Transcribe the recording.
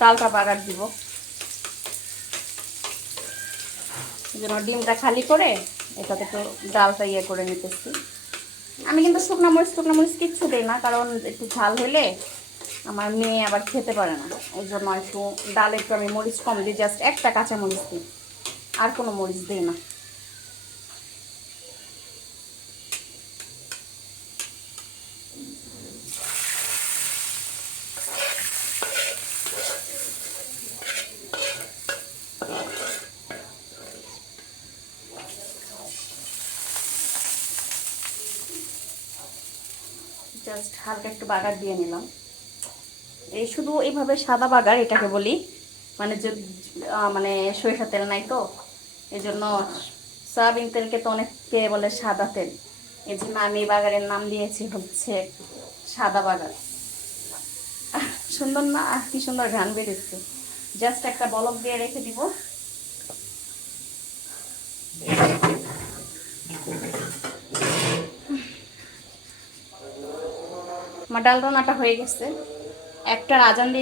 ডালটা বাগার দিব। এই জন্য ডিমটা খালি করে এটাতে একটু ডালটা ইয়ে করে নিতেছি। আমি কিন্তু শুকনো মরিচ কিচ্ছু দিই না, কারণ একটু ঝাল হলে আমার মেয়ে আবার খেতে পারে না। এই জন্য একটু ডালে একটু আমি মরিচ কম দিই, জাস্ট একটা কাঁচা মরিচ দিই, আর কোনো মরিচ দিই না। জাস্ট হালকা একটু বাগার দিয়ে নিলাম। এই শুধু এইভাবে সাদা বাগার এটাকে বলি, মানে যে মানে সরিষা তেল নাই তো, এই জন্য সয়াবিন তেলকে তো অনেকে বলে সাদা তেল, এই জন্য আমি এই বাগারের নাম দিয়েছি হচ্ছে সাদা বাগার। সুন্দর না? কি সুন্দর ঘ্রাণ বেরিয়েছে। জাস্ট একটা বলক দিয়ে রেখে দিব। আমার ডাল রান্নাটা হয়ে গেছে। একটা আজান দিয়ে